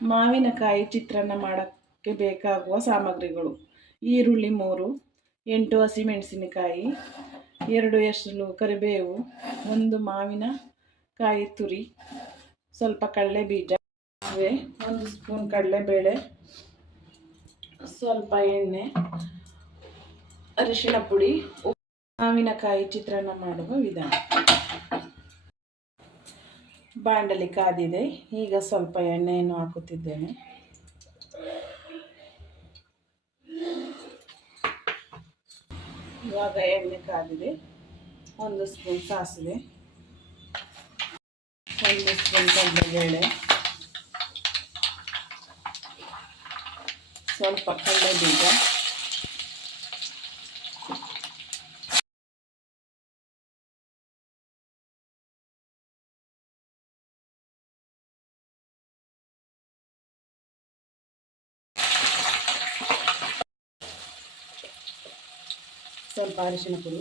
ಮಾವಿನಕಾಯಿ ಚಿತ್ರಾನ್ನ ಮಾಡೋಕ್ಕೆ ಬೇಕಾಗುವ ಸಾಮಗ್ರಿಗಳು: ಈರುಳ್ಳಿ 3, 8 ಹಸಿಮೆಣಸಿನಕಾಯಿ, 2 ಎಸಳು ಕರಿಬೇವು, 1 ಮಾವಿನಕಾಯಿ ತುರಿ, ಸ್ವಲ್ಪ ಕಡಲೆ ಬೀಜ, 1 ಸ್ಪೂನ್ ಕಡಲೆಬೇಳೆ, ಸ್ವಲ್ಪ ಎಣ್ಣೆ, ಅರಿಶಿಣ ಪುಡಿ. ಮಾವಿನಕಾಯಿ ಚಿತ್ರಾನ್ನ ಮಾಡುವ ವಿಧಾನ: ಬಾಂಡಲಿ ಕಾದಿದೆ. ಈಗ ಸ್ವಲ್ಪ ಎಣ್ಣೆಯನ್ನು ಹಾಕುತ್ತಿದ್ದೇನೆ. ಇವಾಗ ಎಣ್ಣೆ ಕಾದಿದೆ. 1 ಸ್ಪೂನ್ ಸಾಸಿವೆ, 1 ಸ್ಪೂನ್ ಕಡಲೆಬೇಳೆ, ಸ್ವಲ್ಪ ಕಡಲೆ ಬೀಜ, ಸ್ವಲ್ಪ ಅರಿಶಿಣ ಪುಡಿ,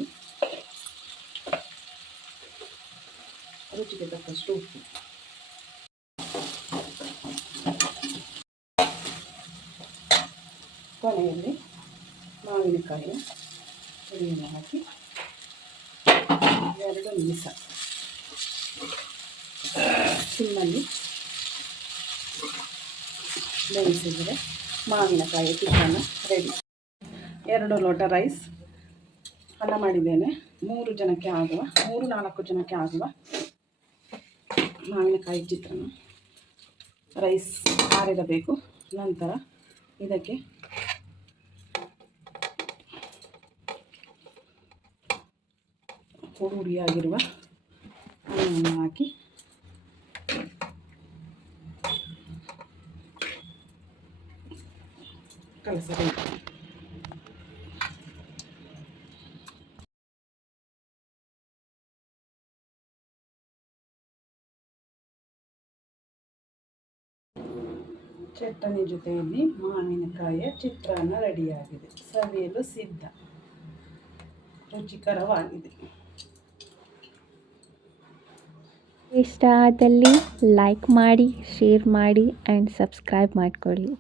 ರುಚಿಗೆ ತಕ್ಕಷ್ಟು ಉಪ್ಪು. ಕೊನೆಯಲ್ಲಿ ಮಾವಿನಕಾಯಿ ತುರಿಯನ್ನು ಹಾಕಿ 2 ನಿಮಿಷ ಸಿಮ್ಮಲ್ಲಿ ಬೇಯಿಸಿದರೆ ಮಾವಿನಕಾಯಿ ಚಿತ್ರಾನ್ನ ರೆಡಿ. 2 ಲೋಟ ರೈಸ್ ಅನ್ನ ಮಾಡಿದ್ದೇನೆ. 3-4 ಜನಕ್ಕೆ ಆಗುವ ಮಾವಿನಕಾಯಿ ಚಿತ್ರಾನ್ನ. ರೈಸ್ ಆರಿರಬೇಕು. ನಂತರ ಇದಕ್ಕೆ ಹುಡಿಯಾಗಿರುವ ಅನ್ನವನ್ನು ಹಾಕಿ ಕಲಸಬೇಕು. ಚಟ್ಟಣಿ ಜೊತೆಯಲ್ಲಿ ಮಾವಿನಕಾಯಿಯ ಚಿತ್ರಾನ್ನ ರೆಡಿಯಾಗಿದೆ. ಸವಿಯಲು ಸಿದ್ಧ. ರುಚಿಕರವಾಗಿದೆ. ಇಷ್ಟ ಆದಲ್ಲಿ ಲೈಕ್ ಮಾಡಿ, ಶೇರ್ ಮಾಡಿ ಆ್ಯಂಡ್ ಸಬ್ಸ್ಕ್ರೈಬ್ ಮಾಡ್ಕೊಳ್ಳಿ.